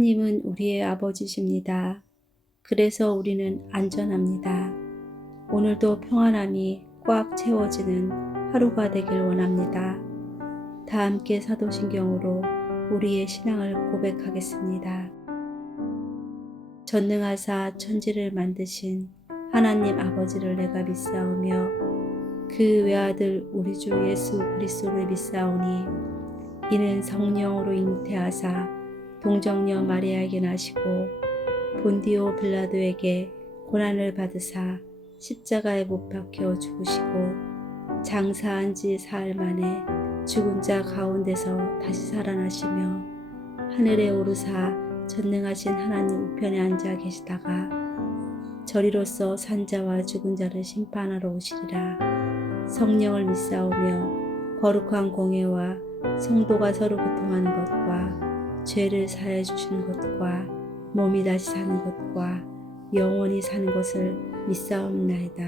하나님은 우리의 아버지십니다. 그래서 우리는 안전합니다. 오늘도 평안함이 꽉 채워지는 하루가 되길 원합니다. 다 함께 사도신경으로 우리의 신앙을 고백하겠습니다. 전능하사 천지를 만드신 하나님 아버지를 내가 믿사오며 그 외아들 우리 주 예수 그리스도를 믿사오니 이는 성령으로 잉태하사 동정녀 마리아에게 나시고 본디오 빌라도에게 고난을 받으사 십자가에 못 박혀 죽으시고 장사한 지 사흘 만에 죽은 자 가운데서 다시 살아나시며 하늘에 오르사 전능하신 하나님 우편에 앉아 계시다가 저리로서 산자와 죽은 자를 심판하러 오시리라. 성령을 믿사오며 거룩한 공예와 성도가 서로 교통하는 것과 죄를 사해 주시는 것과 몸이 다시 사는 것과 영원히 사는 것을 믿사옵나이다.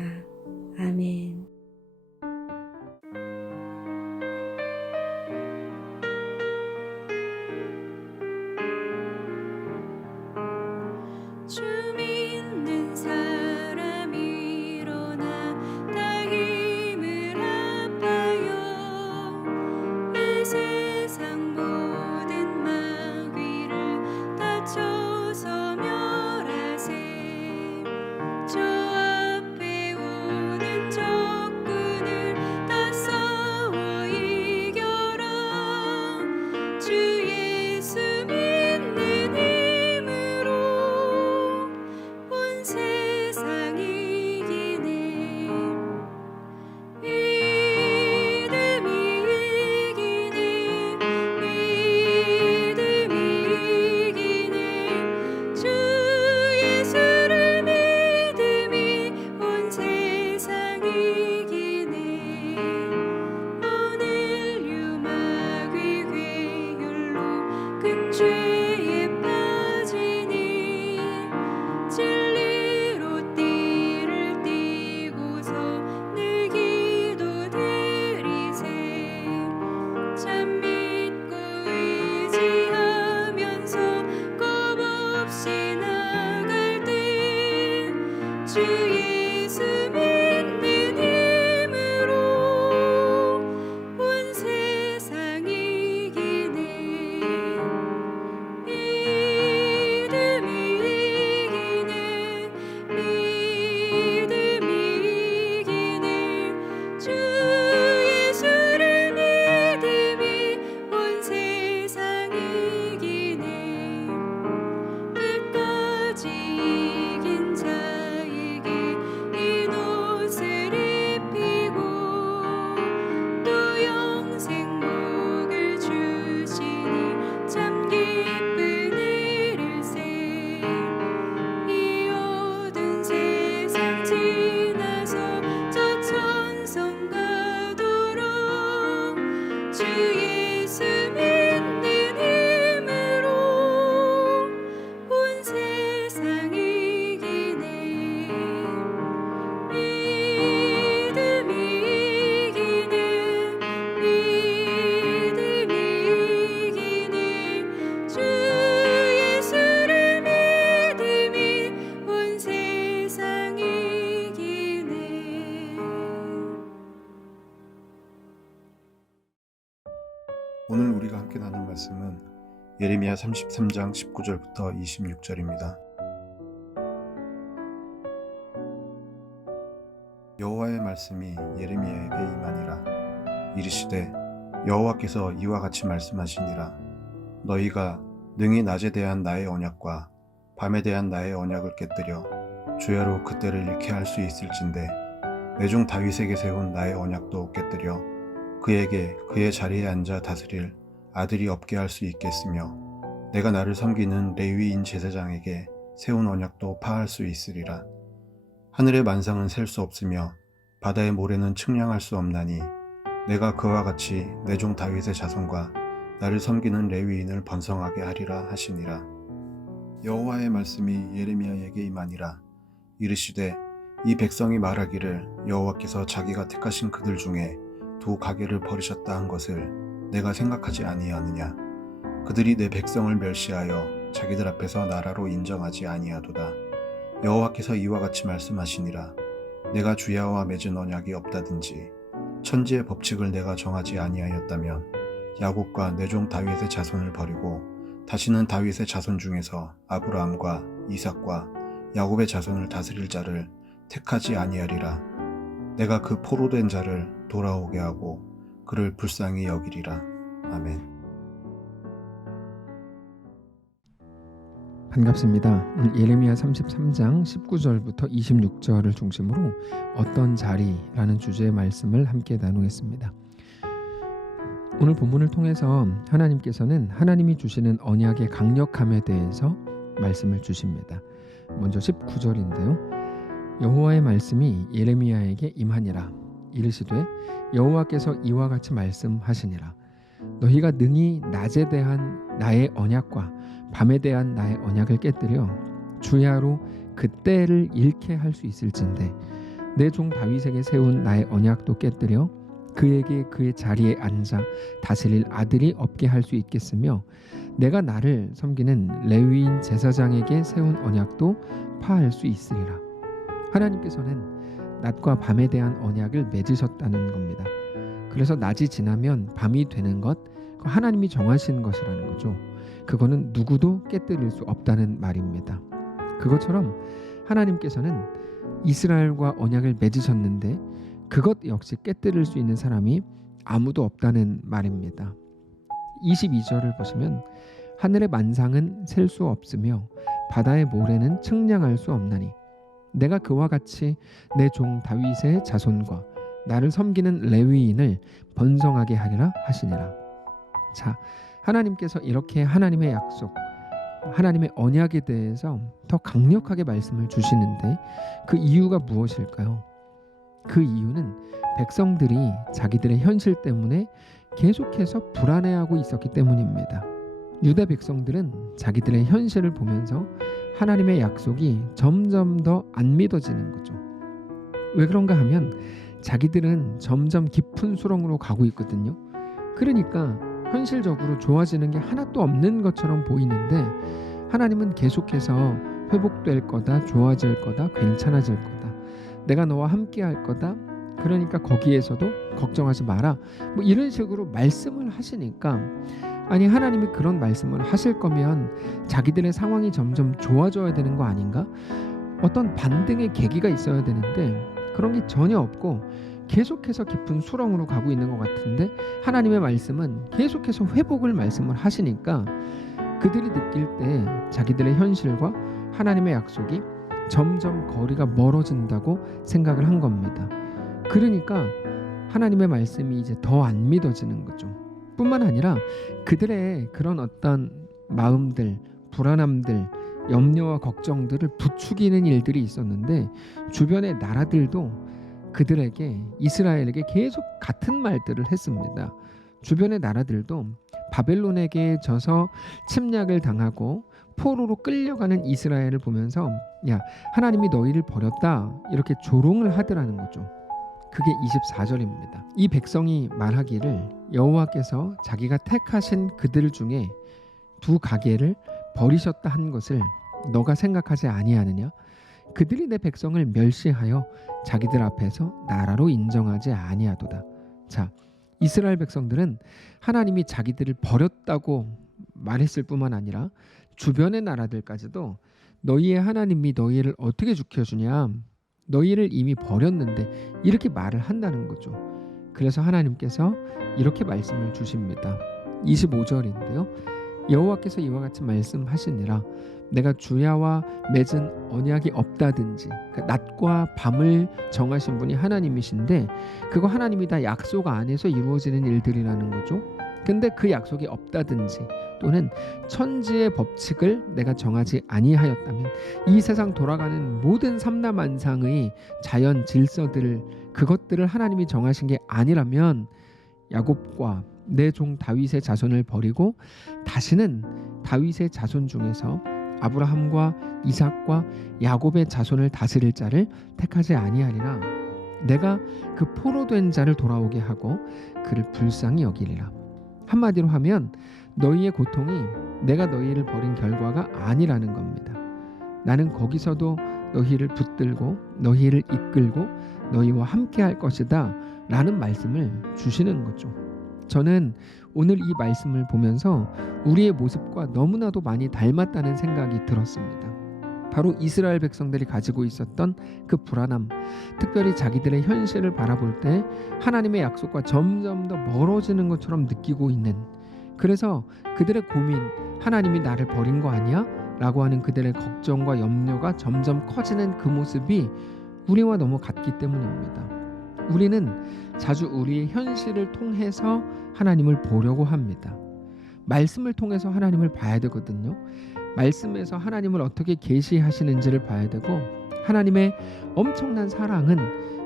아멘. 주 믿는 사람 일어나 다 힘을 합하여 이 세상 모든 마귀를 다쳐서 멸하세. 저 앞에 오는 적군을 다 싸워 이겨라. 주 예수 믿는 힘으로 온 세상 이기네. 믿음이 이기네. 믿음이 이기네. 주 예수를 믿음이 온 세상 이기네. 오늘 유마귀 괴율로 큰 죄에 빠지니 진리로 띠를 띠고서 늘 기도드리세. 참 믿고 의지하면서 겁없이 나갈 때 주 예수 믿는 힘으로 온 세상 이기네. 믿음이 이기네. 믿음이 이기네. 주 예수를 믿음이 온 세상 이기네. 끝까지 이긴 자에게 이 옷을 입히고 또 영생 복을 주시니 참 기쁜 일일세. 이 어두운 세상 지나서 저 천성 가도록 주 예수 믿는 힘으로 온 세상 이기네. 믿음이 이기네. 믿음이 이기네. 주 예수를 믿음이 온 세상 이기네. 오늘 우리가 함께 나눌 말씀은 예레미야 33장 19절부터 26절입니다. 여호와의 말씀이 예레미야에게 임하니라. 이르시되 여호와께서 이와 같이 말씀하시니라. 너희가 능히 낮에 대한 나의 언약과 밤에 대한 나의 언약을 깨뜨려 주야로 그때를 잃게 할 수 있을진데 내 종 다윗에게 세운 나의 언약도 깨뜨려 그에게 그의 자리에 앉아 다스릴 아들이 없게 할 수 있겠으며 내가 나를 섬기는 레위인 제사장에게 세운 언약도 파할 수 있으리라. 하늘의 만상은 셀 수 없으며 바다의 모래는 측량할 수 없나니 내가 그와 같이 내 종 다윗의 자손과 나를 섬기는 레위인을 번성하게 하리라 하시니라. 여호와의 말씀이 예레미야에게 임하니라. 이르시되 이 백성이 말하기를 여호와께서 자기가 택하신 그들 중에 두 가게를 버리셨다 한 것을 내가 생각하지 아니하느냐. 그들이 내 백성을 멸시하여 자기들 앞에서 나라로 인정하지 아니하도다. 여호와께서 이와 같이 말씀하시니라. 내가 주야와 맺은 언약이 없다든지 천지의 법칙을 내가 정하지 아니하였다면 야곱과 내 종 다윗의 자손을 버리고 다시는 다윗의 자손 중에서 아브라함과 이삭과 야곱의 자손을 다스릴 자를 택하지 아니하리라. 내가 그 포로된 자를 돌아오게 하고 그를 불쌍히 여기리라. 아멘. 반갑습니다. 오늘 예레미야 33장 19절부터 26절을 중심으로 어떤 자리라는 주제의 말씀을 함께 나누겠습니다. 오늘 본문을 통해서 하나님께서는 하나님이 주시는 언약의 강력함에 대해서 말씀을 주십니다. 먼저 19절인데요. 여호와의 말씀이 예레미야에게 임하니라. 이르시되 여호와께서 이와 같이 말씀하시니라. 너희가 능히 낮에 대한 나의 언약과 밤에 대한 나의 언약을 깨뜨려 주야로 그 때를 잃게 할 수 있을진데 내 종 다윗에게 세운 나의 언약도 깨뜨려 그에게 그의 자리에 앉아 다스릴 아들이 없게 할 수 있겠으며 내가 나를 섬기는 레위인 제사장에게 세운 언약도 파할 수 있으리라. 하나님께서는 낮과 밤에 대한 언약을 맺으셨다는 겁니다. 그래서 낮이 지나면 밤이 되는 것, 하나님이 정하신 것이라는 거죠. 그거는 누구도 깨뜨릴 수 없다는 말입니다. 그것처럼 하나님께서는 이스라엘과 언약을 맺으셨는데 그것 역시 깨뜨릴 수 있는 사람이 아무도 없다는 말입니다. 22절을 보시면 하늘의 만상은 셀 수 없으며 바다의 모래는 측량할 수 없나니 내가 그와 같이 내 종 다윗의 자손과 나를 섬기는 레위인을 번성하게 하리라 하시니라. 자, 하나님께서 이렇게 하나님의 약속, 하나님의 언약에 대해서 더 강력하게 말씀을 주시는데 그 이유가 무엇일까요? 그 이유는 백성들이 자기들의 현실 때문에 계속해서 불안해하고 있었기 때문입니다. 유다 백성들은 자기들의 현실을 보면서 하나님의 약속이 점점 더 안 믿어지는 거죠. 왜 그런가 하면 자기들은 점점 깊은 수렁으로 가고 있거든요. 그러니까 현실적으로 좋아지는 게 하나도 없는 것처럼 보이는데 하나님은 계속해서 회복될 거다, 좋아질 거다, 괜찮아질 거다, 내가 너와 함께 할 거다, 그러니까 거기에서도 걱정하지 마라, 뭐 이런 식으로 말씀을 하시니까, 아니 하나님이 그런 말씀을 하실 거면 자기들의 상황이 점점 좋아져야 되는 거 아닌가? 어떤 반등의 계기가 있어야 되는데 그런 게 전혀 없고 계속해서 깊은 수렁으로 가고 있는 것 같은데 하나님의 말씀은 계속해서 회복을 말씀을 하시니까 그들이 느낄 때 자기들의 현실과 하나님의 약속이 점점 거리가 멀어진다고 생각을 한 겁니다. 그러니까 하나님의 말씀이 이제 더 안 믿어지는 거죠. 뿐만 아니라 그들의 그런 어떤 마음들, 불안함들, 염려와 걱정들을 부추기는 일들이 있었는데 주변의 나라들도 그들에게, 이스라엘에게 계속 같은 말들을 했습니다. 주변의 나라들도 바벨론에게 져서 침략을 당하고 포로로 끌려가는 이스라엘을 보면서 야, 하나님이 너희를 버렸다, 이렇게 조롱을 하더라는 거죠. 그게 24절입니다. 이 백성이 말하기를 여호와께서 자기가 택하신 그들 중에 두 가게를 버리셨다 한 것을 너가 생각하지 아니하느냐? 그들이 내 백성을 멸시하여 자기들 앞에서 나라로 인정하지 아니하도다. 자, 이스라엘 백성들은 하나님이 자기들을 버렸다고 말했을 뿐만 아니라 주변의 나라들까지도 너희의 하나님이 너희를 어떻게 지켜주냐, 너희를 이미 버렸는데, 이렇게 말을 한다는 거죠. 그래서 하나님께서 이렇게 말씀을 주십니다. 25절인데요. 여호와께서 이와 같이 말씀하시니라. 내가 주야와 맺은 언약이 없다든지, 그러니까 낮과 밤을 정하신 분이 하나님이신데 그거 하나님이 다 약속 안에서 이루어지는 일들이라는 거죠. 근데 그 약속이 없다든지 또는 천지의 법칙을 내가 정하지 아니하였다면, 이 세상 돌아가는 모든 삼라만상의 자연 질서들을, 그것들을 하나님이 정하신 게 아니라면 야곱과 내 종 다윗의 자손을 버리고 다시는 다윗의 자손 중에서 아브라함과 이삭과 야곱의 자손을 다스릴 자를 택하지 아니하리라. 내가 그 포로된 자를 돌아오게 하고 그를 불쌍히 여기리라. 한마디로 하면 너희의 고통이 내가 너희를 버린 결과가 아니라는 겁니다. 나는 거기서도 너희를 붙들고 너희를 이끌고 너희와 함께 할 것이다 라는 말씀을 주시는 거죠. 저는 오늘 이 말씀을 보면서 우리의 모습과 너무나도 많이 닮았다는 생각이 들었습니다. 바로 이스라엘 백성들이 가지고 있었던 그 불안함, 특별히 자기들의 현실을 바라볼 때 하나님의 약속과 점점 더 멀어지는 것처럼 느끼고 있는, 그래서 그들의 고민, 하나님이 나를 버린 거 아니야? 라고 하는 그들의 걱정과 염려가 점점 커지는 그 모습이 우리와 너무 같기 때문입니다. 우리는 자주 우리의 현실을 통해서 하나님을 보려고 합니다. 말씀을 통해서 하나님을 봐야 되거든요. 말씀에서 하나님을 어떻게 계시하시는지를 봐야 되고, 하나님의 엄청난 사랑은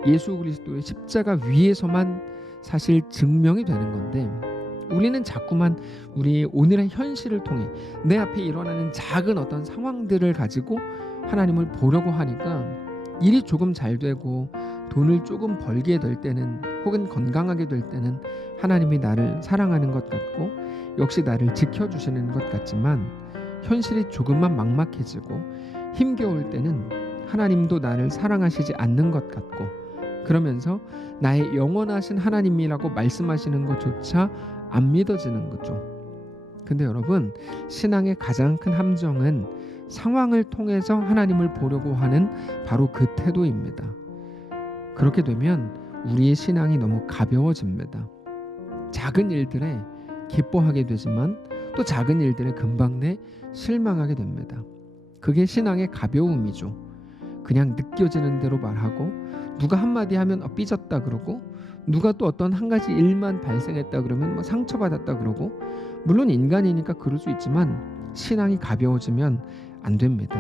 예수 그리스도의 십자가 위에서만 사실 증명이 되는 건데, 우리는 자꾸만 우리의 오늘의 현실을 통해 내 앞에 일어나는 작은 어떤 상황들을 가지고 하나님을 보려고 하니까 일이 조금 잘 되고 돈을 조금 벌게 될 때는, 혹은 건강하게 될 때는 하나님이 나를 사랑하는 것 같고 역시 나를 지켜주시는 것 같지만, 현실이 조금만 막막해지고 힘겨울 때는 하나님도 나를 사랑하시지 않는 것 같고, 그러면서 나의 영원하신 하나님이라고 말씀하시는 것조차 안 믿어지는 거죠. 근데 여러분, 신앙의 가장 큰 함정은 상황을 통해서 하나님을 보려고 하는 바로 그 태도입니다. 그렇게 되면 우리의 신앙이 너무 가벼워집니다. 작은 일들에 기뻐하게 되지만 또 작은 일들에 금방 내 실망하게 됩니다. 그게 신앙의 가벼움이죠. 그냥 느껴지는 대로 말하고, 누가 한마디 하면 삐졌다 그러고, 누가 또 어떤 한 가지 일만 발생했다 그러면 상처받았다 그러고, 물론 인간이니까 그럴 수 있지만 신앙이 가벼워지면 안 됩니다.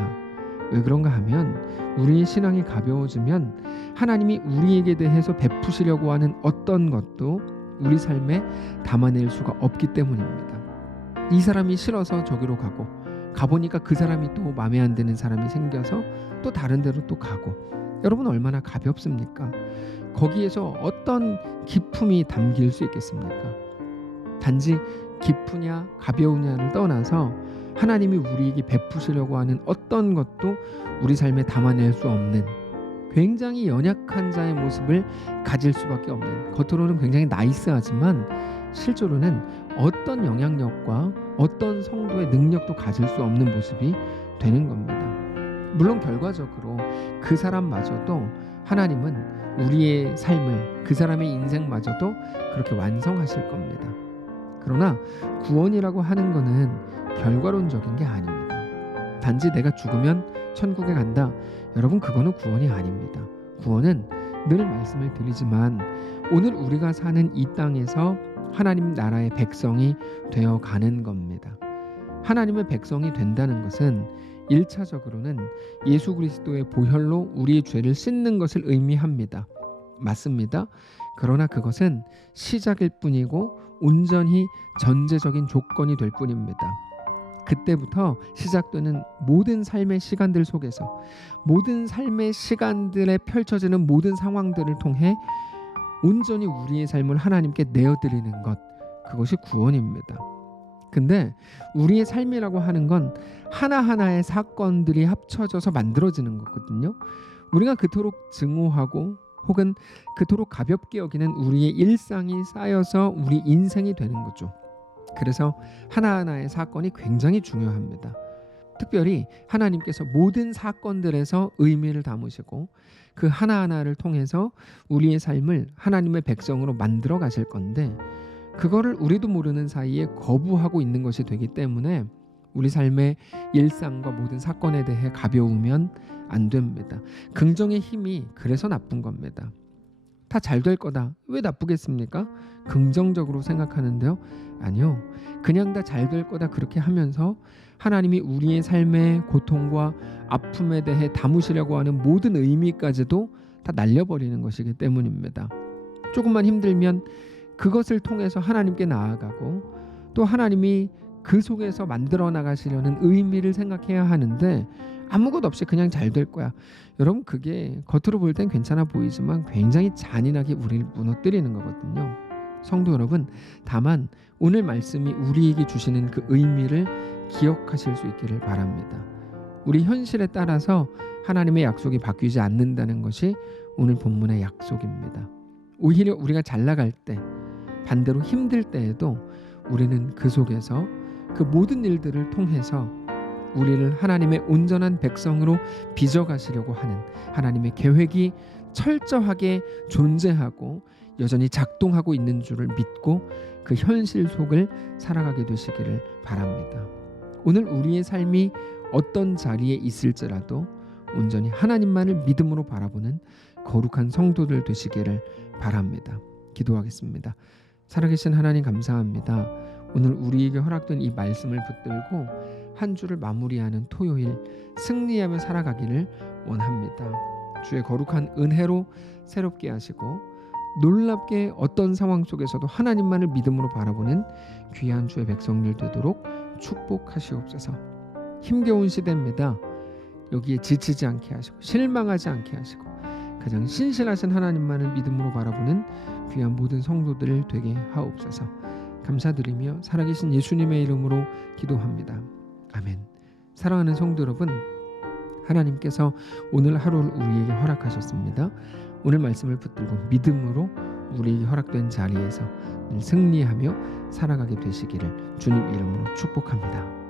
왜 그런가 하면, 우리의 신앙이 가벼워지면 하나님이 우리에게 대해서 베푸시려고 하는 어떤 것도 우리 삶에 담아낼 수가 없기 때문입니다. 이 사람이 싫어서 저기로 가보니까 그 사람이 또 마음에 안 드는 사람이 생겨서 또 다른 데로 또 가고, 여러분 얼마나 가볍습니까? 거기에서 어떤 기품이 담길 수 있겠습니까? 단지 기쁘냐 가벼우냐를 떠나서 하나님이 우리에게 베푸시려고 하는 어떤 것도 우리 삶에 담아낼 수 없는 굉장히 연약한 자의 모습을 가질 수밖에 없는, 겉으로는 굉장히 나이스하지만 실제로는 어떤 영향력과 어떤 성도의 능력도 가질 수 없는 모습이 되는 겁니다. 물론 결과적으로 그 사람마저도 하나님은 우리의 삶을, 그 사람의 인생마저도 그렇게 완성하실 겁니다. 그러나 구원이라고 하는 것은 결과론적인 게 아닙니다. 단지 내가 죽으면 천국에 간다, 여러분 그거는 구원이 아닙니다. 구원은 늘 말씀을 드리지만 오늘 우리가 사는 이 땅에서 하나님 나라의 백성이 되어 가는 겁니다. 하나님의 백성이 된다는 것은 1차적으로는 예수 그리스도의 보혈로 우리의 죄를 씻는 것을 의미합니다. 맞습니다. 그러나 그것은 시작일 뿐이고 온전히 전제적인 조건이 될 뿐입니다. 그때부터 시작되는 모든 삶의 시간들 속에서, 모든 삶의 시간들에 펼쳐지는 모든 상황들을 통해 온전히 우리의 삶을 하나님께 내어드리는 것, 그것이 구원입니다. 근데 우리의 삶이라고 하는 건 하나하나의 사건들이 합쳐져서 만들어지는 거거든요. 우리가 그토록 증오하고 혹은 그토록 가볍게 여기는 우리의 일상이 쌓여서 우리 인생이 되는 거죠. 그래서 하나하나의 사건이 굉장히 중요합니다. 특별히 하나님께서 모든 사건들에서 의미를 담으시고 그 하나하나를 통해서 우리의 삶을 하나님의 백성으로 만들어 가실 건데, 그거를 우리도 모르는 사이에 거부하고 있는 것이 되기 때문에 우리 삶의 일상과 모든 사건에 대해 가벼우면 안 됩니다. 긍정의 힘이 그래서 나쁜 겁니다. 다 잘 될 거다, 왜 나쁘겠습니까? 긍정적으로 생각하는데요, 아니요, 그냥 다 잘 될 거다 그렇게 하면서 하나님이 우리의 삶의 고통과 아픔에 대해 담으시려고 하는 모든 의미까지도 다 날려버리는 것이기 때문입니다. 조금만 힘들면 그것을 통해서 하나님께 나아가고, 또 하나님이 그 속에서 만들어 나가시려는 의미를 생각해야 하는데 아무것 없이 그냥 잘 될 거야, 여러분 그게 겉으로 볼 땐 괜찮아 보이지만 굉장히 잔인하게 우리를 무너뜨리는 거거든요. 성도 여러분, 다만 오늘 말씀이 우리에게 주시는 그 의미를 기억하실 수 있기를 바랍니다. 우리 현실에 따라서 하나님의 약속이 바뀌지 않는다는 것이 오늘 본문의 약속입니다. 오히려 우리가 잘 나갈 때, 반대로 힘들 때에도 우리는 그 속에서 그 모든 일들을 통해서 우리를 하나님의 온전한 백성으로 빚어가시려고 하는 하나님의 계획이 철저하게 존재하고 여전히 작동하고 있는 줄을 믿고 그 현실 속을 살아가게 되시기를 바랍니다. 오늘 우리의 삶이 어떤 자리에 있을지라도 온전히 하나님만을 믿음으로 바라보는 거룩한 성도들 되시기를 바랍니다. 기도하겠습니다. 살아계신 하나님 감사합니다. 오늘 우리에게 허락된 이 말씀을 붙들고 한 주를 마무리하는 토요일 승리하며 살아가기를 원합니다. 주의 거룩한 은혜로 새롭게 하시고 놀랍게 어떤 상황 속에서도 하나님만을 믿음으로 바라보는 귀한 주의 백성들 되도록 축복하시옵소서. 힘겨운 시대입니다. 여기에 지치지 않게 하시고 실망하지 않게 하시고 가장 신실하신 하나님만을 믿음으로 바라보는 귀한 모든 성도들 되게 하옵소서. 감사드리며 살아계신 예수님의 이름으로 기도합니다. 아멘. 사랑하는 성도 여러분, 하나님께서 오늘 하루를 우리에게 허락하셨습니다. 오늘 말씀을 붙들고 믿음으로 우리에게 허락된 자리에서 늘 승리하며 살아가게 되시기를 주님 이름으로 축복합니다.